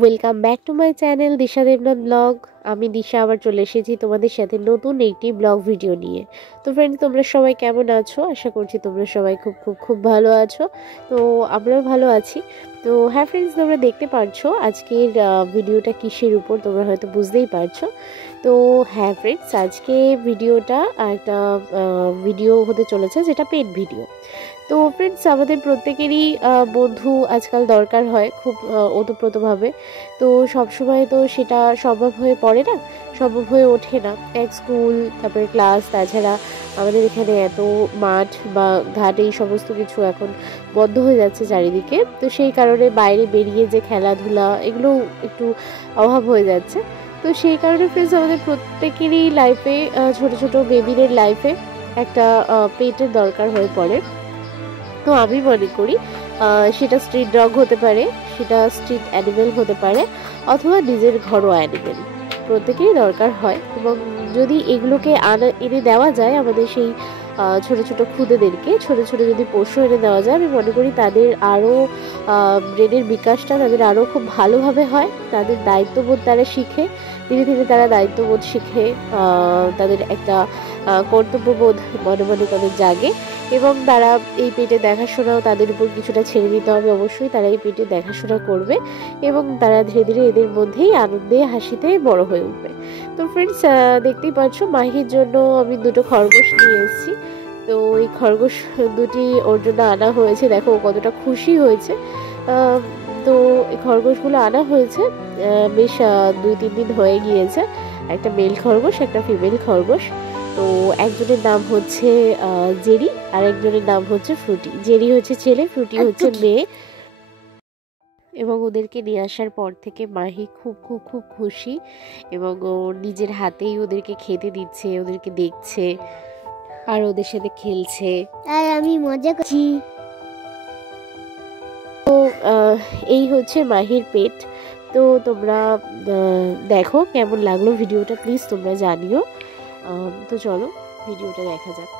Welcome back to my channel Disha Debnath blog. আমি দিশা আবার চলে এসেছি তোমাদের সাথে নতুন একটি ব্লগ ভিডিও নিয়ে। তো ফ্রেন্ডস, তোমরা সবাই কেমন আছো? আশা করছি তোমরা সবাই খুব খুব খুব ভালো আছো। তো আমরাও ভালো আছি। তো হ্যাঁ ফ্রেন্ডস, তোমরা দেখতে পারছো আজকের ভিডিওটা কিসের উপর, তোমরা হয়তো বুঝতেই পারছো। তো হ্যাঁ ফ্রেন্ডস, আজকে ভিডিওটা একটা ভিডিও হতে চলেছে যেটা পেট ভিডিও। তো ফ্রেন্ডস, আমাদের প্রত্যেকেরই বন্ধু আজকাল দরকার হয় খুব ওতপ্রোতভাবে। তো সবসময় তো সেটা সম্ভব হয়ে পড়ে না, সম্ভব হয়ে ওঠে না। এক স্কুল, তারপরে ক্লাস, তাছাড়া আমাদের এখানে এত মাঠ বা ঘাট এই সমস্ত কিছু এখন বন্ধ হয়ে যাচ্ছে চারিদিকে। তো সেই কারণে বাইরে বেরিয়ে যে খেলাধুলা এগুলো একটু অভাব হয়ে যাচ্ছে। তো সেই কারণে ফ্রেন্ডস, আমাদের প্রত্যেকেরই লাইফে ছোট ছোট বেবিদের লাইফে একটা পেটের দরকার হয়ে পড়ে। তো আমি মনে করি সেটা স্ট্রিট ডগ হতে পারে, সেটা স্ট্রিট অ্যানিমেল হতে পারে, অথবা নিজের ঘরোয়া অ্যানিমেল, প্রত্যেকেরই দরকার হয়। এবং যদি এগুলোকে এনে দেওয়া যায় আমাদের সেই ছোট ছোট খুদেদেরকে, ছোট ছোট যদি পশু এনে দেওয়া যায়, আমি মনে করি তাদের আরও ব্রেনের বিকাশটা তাদের আরও খুব ভালোভাবে হয়। তাদের দায়িত্ববোধ তারা শিখে, ধীরে ধীরে তারা দায়িত্ববোধ শিখে, তাদের একটা কর্তব্যবোধ মনে মনে তাদের জাগে। এবং তারা এই পেটে দেখাশোনাও তাদের উপর কিছুটা ছেড়ে দিতে হবে। অবশ্যই তারা এই পেটে দেখাশোনা করবে এবং তারা ধীরে ধীরে এদের মধ্যেই আনন্দে হাসিতে বড় হয়ে উঠবে। তো ফ্রেন্ডস, দেখতেই পাচ্ছ মাহির জন্য আমি দুটো খরগোশ নিয়ে এসেছি। তো এই খরগোশ দুটি ওর জন্য আনা হয়েছে, দেখো ও কতটা খুশি হয়েছে। তো এই খরগোশগুলো আনা হয়েছে বেশ 2-3 দিন হয়ে গিয়েছে। একটা মেল খরগোশ, একটা ফিমেল খরগোশ। তো একজনের নাম হচ্ছে জেরি, আর একজনের নাম হচ্ছে ফ্রুটি। জেরি হচ্ছে ছেলে, ফ্রুটি হচ্ছে মেয়ে। এবং ওদেরকে নিয়ে আসার পর থেকে মাহি খুব খুব খুব খুশি, এবং ও নিজের হাতেই ওদেরকে খেতে দিচ্ছে, ওদেরকে দেখছে আর ওদের সাথে খেলছে, আর আমি মজা করছি। তো এই হচ্ছে মাহির পেট। তো তোমরা দেখো কেমন লাগলো ভিডিওটা, প্লিজ তোমরা জানিও। তো চলো ভিডিওটা দেখা যাক।